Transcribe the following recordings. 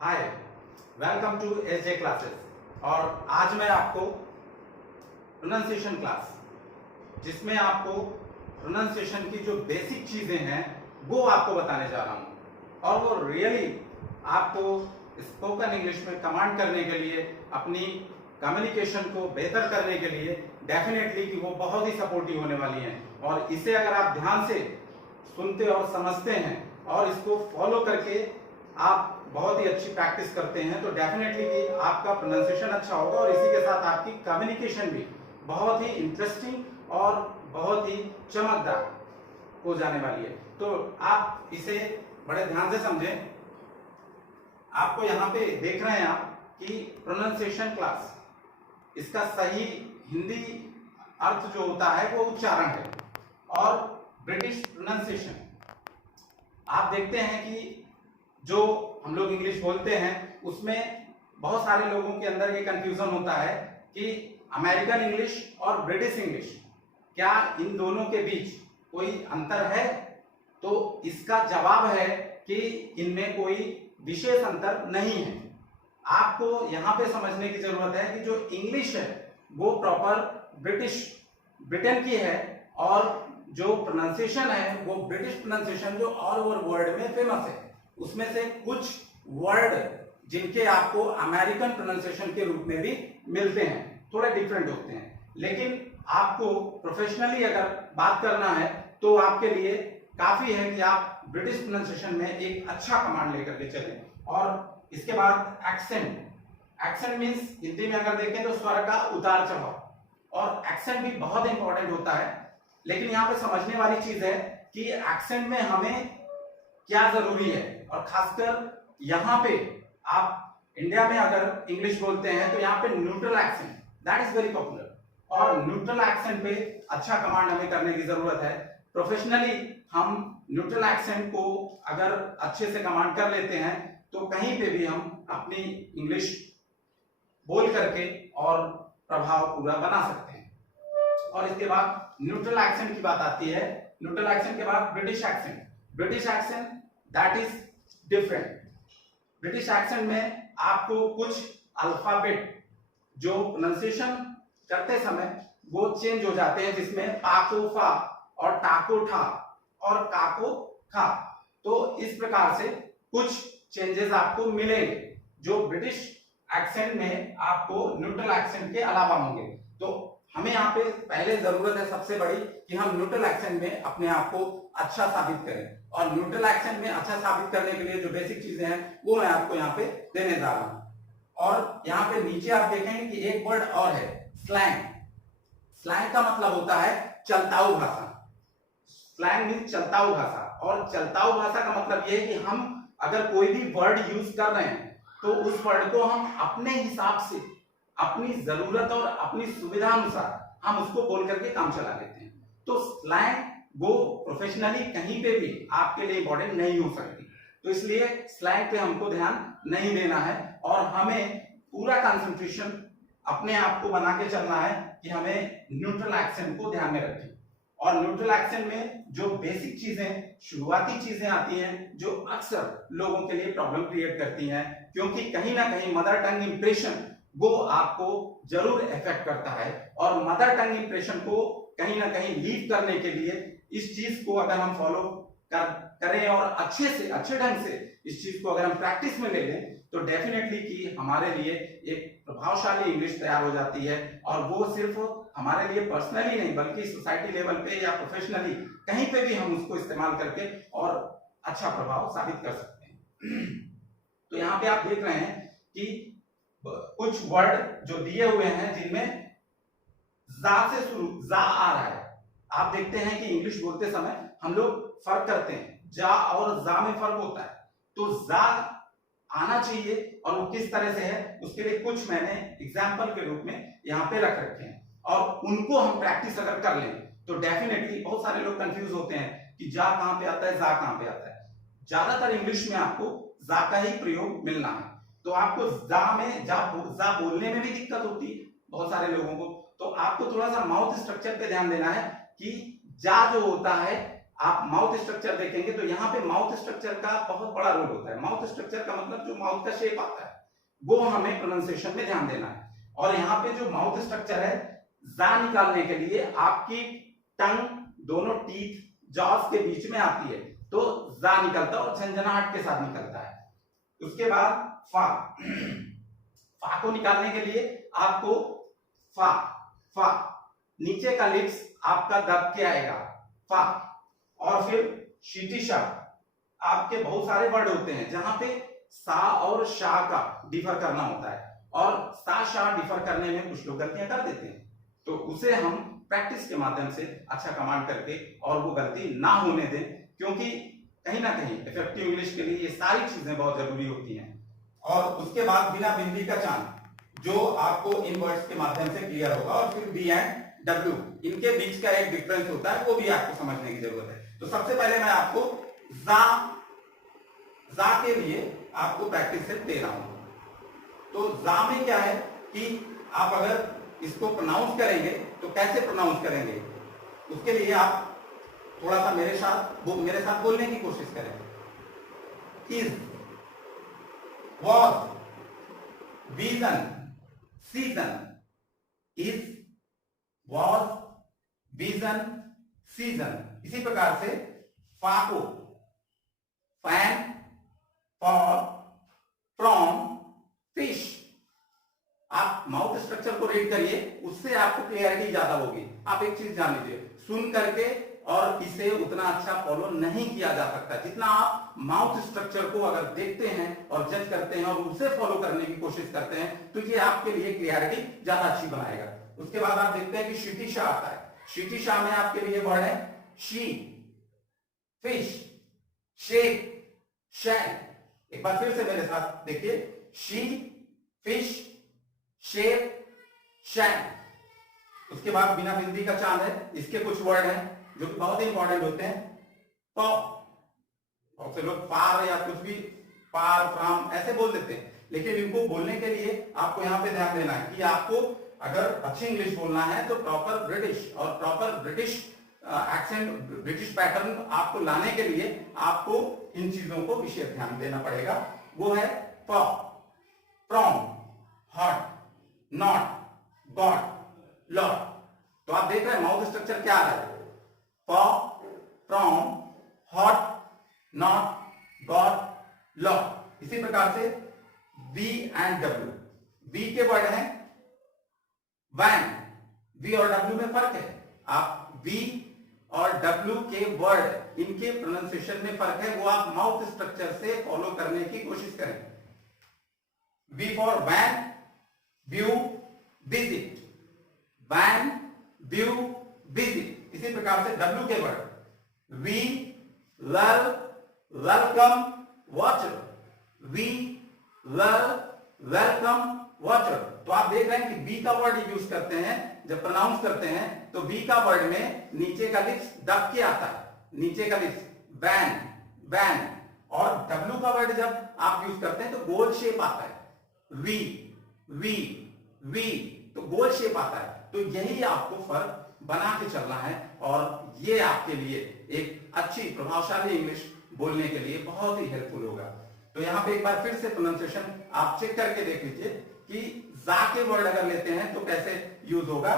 Hi, welcome to SJ classes. और आज मैं आपको प्रोनाउंसिएशन क्लास, जिसमें आपको प्रोनाउंसिएशन की जो बेसिक चीजें हैं वो आपको बताने जा रहा हूं। और वो रियली आपको स्पोकन इंग्लिश में कमांड करने के लिए, अपनी कम्युनिकेशन को बेहतर करने के लिए डेफिनेटली कि वो बहुत ही सपोर्टिव होने वाली हैं। और इसे अगर आप ध्यान से सुनते और समझते हैं और इसको फॉलो करके आप बहुत ही अच्छी प्रैक्टिस करते हैं तो डेफिनेटली कि आपका प्रोनाउंसिएशन अच्छा होगा और इसी के साथ आपकी कम्युनिकेशन भी बहुत ही इंटरेस्टिंग और बहुत ही चमकदार हो जाने वाली है। तो आप इसे बड़े ध्यान से समझें। आपको यहाँ पे देख रहे हैं आप कि प्रोनाउंसिएशन क्लास, इसका सही हिंदी अर्थ जो होता है वो उच्चारण है। और ब्रिटिश प्रोनाउंसिएशन, आप देखते हैं कि जो हम लोग इंग्लिश बोलते हैं उसमें बहुत सारे लोगों के अंदर ये कंफ्यूजन होता है कि अमेरिकन इंग्लिश और ब्रिटिश इंग्लिश, क्या इन दोनों के बीच कोई अंतर है? तो इसका जवाब है कि इनमें कोई विशेष अंतर नहीं है। आपको यहाँ पे समझने की जरूरत है कि जो इंग्लिश है वो प्रॉपर ब्रिटेन की है और जो प्रोनाउंसिएशन है वो ब्रिटिश प्रोनाउंसिएशन जो ऑल ओवर वर्ल्ड में फेमस है। उसमें से कुछ वर्ड जिनके आपको अमेरिकन प्रोनाउंसिएशन के रूप में भी मिलते हैं, थोड़े डिफरेंट होते हैं। लेकिन आपको प्रोफेशनली अगर बात करना है तो आपके लिए काफी है कि आप ब्रिटिश प्रोनाउंसिएशन में एक अच्छा कमांड लेकर के चलें। और इसके बाद एक्सेंट मीन्स हिंदी में अगर देखें तो स्वर का उतार चढ़ाव, और एक्सेंट भी बहुत इंपॉर्टेंट होता है। लेकिन यहाँ पे समझने वाली चीज है कि एक्सेंट में हमें क्या जरूरी है। और खासकर यहाँ पे आप इंडिया में अगर इंग्लिश बोलते हैं तो यहाँ पे neutral accent, that is very popular, और न्यूट्रल एक्सेंट पे अच्छा कमांड हमें करने की जरूरत है। प्रोफेशनली हम न्यूट्रल एक्सेंट को अगर अच्छे से कमांड कर लेते हैं तो कहीं पे भी हम अपनी इंग्लिश बोल करके और प्रभाव पूरा बना सकते हैं। और इसके बाद न्यूट्रल एक्सेंट की बात आती है। न्यूट्रल एक्सेंट के बाद British accent that is different. British accent में आपको कुछ अल्फाबेट जो प्रोनाउंसिएशन करते समय वो चेंज हो जाते हैं, जिसमें पाको फा और टाको ठा और काको खा। तो इस प्रकार से कुछ चेंजेस आपको मिलेंगे जो ब्रिटिश एक्सेंट में आपको न्यूट्रल एक्सेंट के अलावा होंगे। तो हमें यहाँ पे पहले जरूरत है सबसे बड़ी कि हम न्यूट्रल एक्सेंट में अपने आप को अच्छा साबित करें। और न्यूट्रल एक्सेंट में अच्छा साबित करने के लिए जो बेसिक चीजें हैं वो मैं आपको यहाँ पे देने जा रहा हूं। और यहाँ पे नीचे आप देखेंगे कि एक वर्ड और है, स्लैंग। स्लैंग का मतलब होता है चलताऊ भाषा। स्लैंग मीन्स चलताऊ भाषा, और चलताऊ भाषा का मतलब यह है कि हम अगर कोई भी वर्ड यूज कर रहे हैं तो उस वर्ड को हम अपने हिसाब से, अपनी जरूरत और अपनी सुविधा अनुसार हम उसको बोल करके काम चला लेते हैं। तो स्लैंग वो प्रोफेशनली कहीं पे भी आपके लिए इंपॉर्टेंट नहीं हो सकती। तो इसलिए स्लैंग पे हमको ध्यान नहीं देना है और हमें पूरा कंसंट्रेशन अपने आप को बना के चलना है कि हमें न्यूट्रल एक्सेंट को ध्यान में रखें। और न्यूट्रल एक्सेंट में जो बेसिक चीजें, शुरुआती चीजें आती हैं जो अक्सर लोगों के लिए प्रॉब्लम क्रिएट करती हैं, क्योंकि कहीं ना कहीं मदर टंग इंप्रेशन वो आपको जरूर इफेक्ट करता है। और मदर टंग इंप्रेशन को कहीं ना कहीं लीव करने के लिए इस चीज को अगर हम फॉलो करें और अच्छे ढंग से इस चीज को अगर हम प्रैक्टिस में ले लें तो डेफिनेटली कि हमारे लिए एक प्रभावशाली इंग्लिश तैयार हो जाती है। और वो सिर्फ हमारे लिए पर्सनली नहीं बल्कि सोसाइटी लेवल पे या प्रोफेशनली कहीं पे भी हम उसको इस्तेमाल करके और अच्छा प्रभाव साबित कर सकते हैं। तो यहाँ पे आप देख रहे हैं कि कुछ वर्ड जो दिए हुए हैं जिनमें जा से शुरू जा आ रहा है। आप देखते हैं कि इंग्लिश बोलते समय हम लोग फर्क करते हैं, जा और जा में फर्क होता है। तो जा आना चाहिए और वो किस तरह से है उसके लिए कुछ मैंने एग्जाम्पल के रूप में यहाँ पे रख रखे हैं, और उनको हम प्रैक्टिस अगर कर लें तो डेफिनेटली बहुत सारे लोग कंफ्यूज होते हैं कि जा कहाँ पे आता है, जा कहाँ पे आता है। ज्यादातर इंग्लिश में आपको जा का ही प्रयोग मिलना है। तो आपको जा में जा बोलने में भी दिक्कत होती है बहुत सारे लोगों को। तो आपको थोड़ा सा माउथ स्ट्रक्चर पे ध्यान देना है कि जा जो होता है आप माउथ स्ट्रक्चर देखेंगे तो यहाँ पे माउथ स्ट्रक्चर का बहुत बड़ा रोल होता है। माउथ स्ट्रक्चर का मतलब जो माउथ का शेप आता है वो हमें प्रोनाउंसिएशन में ध्यान देना है। और यहाँ पे जो माउथ स्ट्रक्चर है, जा निकालने के लिए आपकी टंग दोनों टीथ जॉस के बीच में आती है, तो जा निकलता है और झंझनाहट के साथ निकलता है। उसके बाद फा, फा को निकालने के लिए आपको फा, फा नीचे का लिप्स आपका दब के आएगा, फा। और फिर शीटिशा, आपके बहुत सारे वर्ड होते हैं जहां पे सा और शा का डिफर करना होता है, और सा शा डिफर करने में कुछ लोग गलतियां कर देते हैं, तो उसे हम प्रैक्टिस के माध्यम से अच्छा कमांड करके और वो गलती ना होने दें, क्योंकि कहीं ना कहीं इफेक्टिव इंग्लिश के लिए ये सारी चीजें बहुत जरूरी होती हैं। और उसके बाद बिना बिंदी का चांद, जो आपको इन वर्ड्स के माध्यम से क्लियर होगा। और फिर बी एंड डब्ल्यू, इनके बीच का एक डिफरेंस होता है, वो भी आपको समझने की जरूरत है। तो सबसे पहले मैं आपको जा के लिए आपको प्रैक्टिस सेट दे रहा हूं। तो जा में क्या है कि आप अगर इसको प्रोनाउंस करेंगे तो कैसे प्रोनाउंस करेंगे, उसके लिए आप थोड़ा सा मेरे साथ बोलने की कोशिश करें। Is, was, vision, season, is, was, vision, season. इसी प्रकार से फा को फैन, फॉर, फ्रॉम, फिश। आप माउथ स्ट्रक्चर को रीड करिए, उससे आपको क्लियरिटी ज्यादा होगी। आप एक चीज जान लीजिए, सुन करके और इसे उतना अच्छा फॉलो नहीं किया जा सकता। जितना आप माउथ स्ट्रक्चर को अगर देखते हैं और जज करते हैं और उसे फॉलो करने की कोशिश करते हैं तो ये आपके लिए क्लियरिटी ज्यादा अच्छी बनाएगा। उसके बाद आप देखते हैं कि शीटिशा आता है। शीटिशा में आपके लिए वर्ड है शी, फिश, शेक, शैक। एक बार फिर से मेरे साथ देखिए, शी, फिश, शेक, शैक। उसके बाद बिना बिंदी का चांद है। इसके कुछ वर्ड हैं जो कि बहुत इंपॉर्टेंट होते हैं। तो बहुत से लोग पार या कुछ भी पार, फ्राम ऐसे बोल देते हैं, लेकिन इनको बोलने के लिए आपको यहाँ पे ध्यान देना है कि आपको अगर अच्छी इंग्लिश बोलना है तो प्रॉपर ब्रिटिश और proper British accent, British pattern आपको लाने के लिए आपको इन चीजों को विशेष ध्यान देना पड़ेगा। वो है फ, from, hot, not, got, lot. तो आप देख रहे हैं माउथ स्ट्रक्चर क्या है, from, hot, not, got, lot. इसी प्रकार से बी एंड डब्ल्यू, बी के वर्ड हैं वैन। बी और डब्ल्यू में फर्क है। आप बी और डब्ल्यू के वर्ड, इनके प्रोनाउंसिएशन में फर्क है, वो आप माउथ स्ट्रक्चर से फॉलो करने की कोशिश करें। V for van, view, visit, van, view, visit. इसी प्रकार से डब्ल्यू के word we, love, welcome, watcher, we, love, welcome, watcher. तो आप देख रहे हैं कि बी का वर्ड यूज करते हैं जब प्रोनाउंस करते हैं तो बी का वर्ड में नीचे का लिप्स दब के आता है, नीचे का लिप्स बैन, बैन। और डब्ल्यू का वर्ड जब आप यूज करते हैं तो गोल शेप आता है, वी, वी, वी, तो गोल शेप आता है। तो यही आपको फर्क बना के चलना है और ये आपके लिए एक अच्छी प्रभावशाली इंग्लिश बोलने के लिए बहुत ही हेल्पफुल होगा। तो यहाँ पे एक बार फिर से प्रोनाउंसिएशन आप चेक करके देख लीजिए कि जा के वर्ड अगर लेते हैं तो कैसे यूज होगा।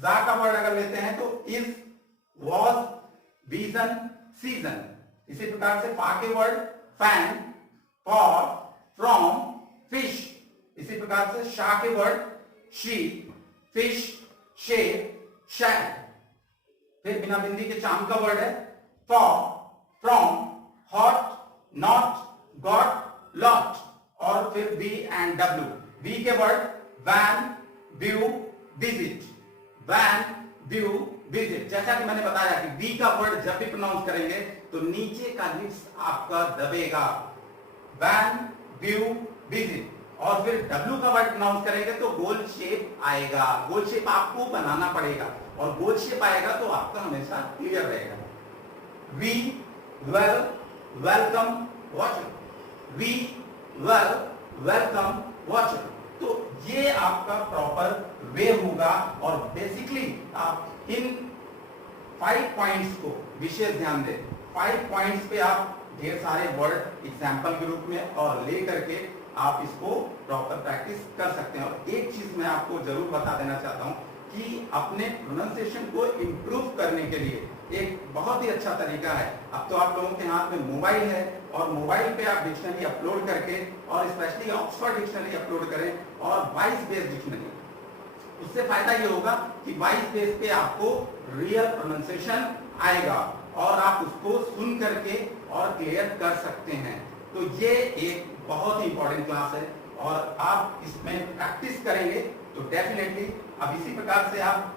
जा का वर्ड अगर लेते हैं तो इज, वॉज, विजन, सीजन। इसी प्रकार से फा के word fan, for, from, fish. इसी प्रकार से शा के word she, fish, shape, shack. फिर बिना बिंदी के चांद का वर्ड है for, from, hot, not, got, lot. और फिर बी एंड डब्ल्यू, बी के word van, view, visit, van, view, visit. जैसा कि मैंने बताया कि बी का वर्ड जब भी प्रोनाउंस करेंगे तो नीचे का लिप्स आपका दबेगा, वैन, व्यू, विजिट। और फिर डब्ल्यू का वर्ड प्रोनाउंस करेंगे तो गोल शेप आएगा, गोल शेप आपको बनाना पड़ेगा और गोल शेप आएगा तो आपका हमेशा क्लियर रहेगा। We, well, welcome, watcher, we, well, welcome, watcher. तो ये आपका प्रॉपर वे होगा और बेसिकली आप इन 5 पॉइंट्स को विशेष ध्यान दें। 5 पॉइंट्स पे आप ढेर सारे वर्ड एग्जाम्पल के रूप में और ले करके आप इसको प्रॉपर प्रैक्टिस कर सकते हैं। और एक चीज मैं आपको जरूर बता देना चाहता हूँ कि अपने प्रोनाउंसिएशन को इम्प्रूव करने के लिए एक बहुत ही अच्छा तरीका है। अब तो आप लोगों के हाथ में मोबाइल है और मोबाइल पे आप डिक्शनरी अपलोड करके और स्पेशली ऑक्सफोर्ड डिक्शनरी अपलोड करें और वॉइस बेस्ड डिक्शनरी। उससे फायदा ये होगा कि वॉइस बेस पे आपको रियल प्रोनाउंसिएशन आएगा और आप उसको सुन करके और क्लियर कर सकते हैं। तो ये एक बहुत ही इंपॉर्टेंट क्लास है और आप इसमें प्रैक्टिस करेंगे तो डेफिनेटली अब इसी प्रकार से आप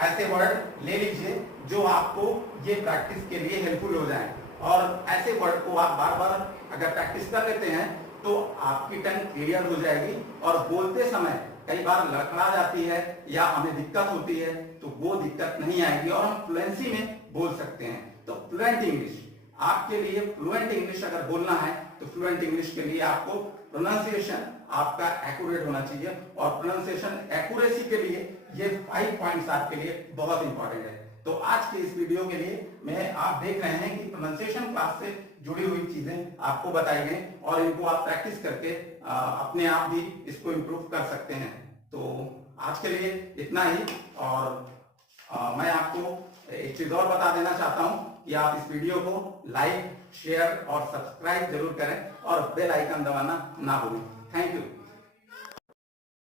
ऐसे वर्ड ले लीजिए जो आपको ये प्रैक्टिस के लिए हेल्पफुल हो जाए। और ऐसे वर्ड को आप बार बार अगर प्रैक्टिस कर लेते हैं तो आपकी टंग क्लियर हो जाएगी और बोलते समय कई बार लड़खड़ा जाती है या हमें दिक्कत होती है तो वो दिक्कत नहीं आएगी और हम फ्लुएंसी में बोल सकते हैं। तो फ्लुएंट इंग्लिश आपके लिए, फ्लुएंट इंग्लिश अगर बोलना है तो फ्लुएंट इंग्लिश के लिए आपको प्रोनाउंसिएशन आपका एक्यूरेट होना चाहिए और प्रोनाउंसिएशन एक्यूरेसी के लिए ये 5 पॉइंट्स आपके लिए बहुत इंपॉर्टेंट है। तो आज के इस वीडियो के लिए आप देख रहे हैं कि प्रोनाउंसिएशन क्लास से जुड़ी हुई चीजें आपको बताई गई और इनको आप प्रैक्टिस करके अपने आप भी इसको इम्प्रूव कर सकते हैं। तो आज के लिए इतना ही। और मैं आपको एक चीज और बता देना चाहता हूं कि आप इस वीडियो को लाइक, शेयर और सब्सक्राइब जरूर करें और बेल आइकन दबाना ना भूलें। Thank you.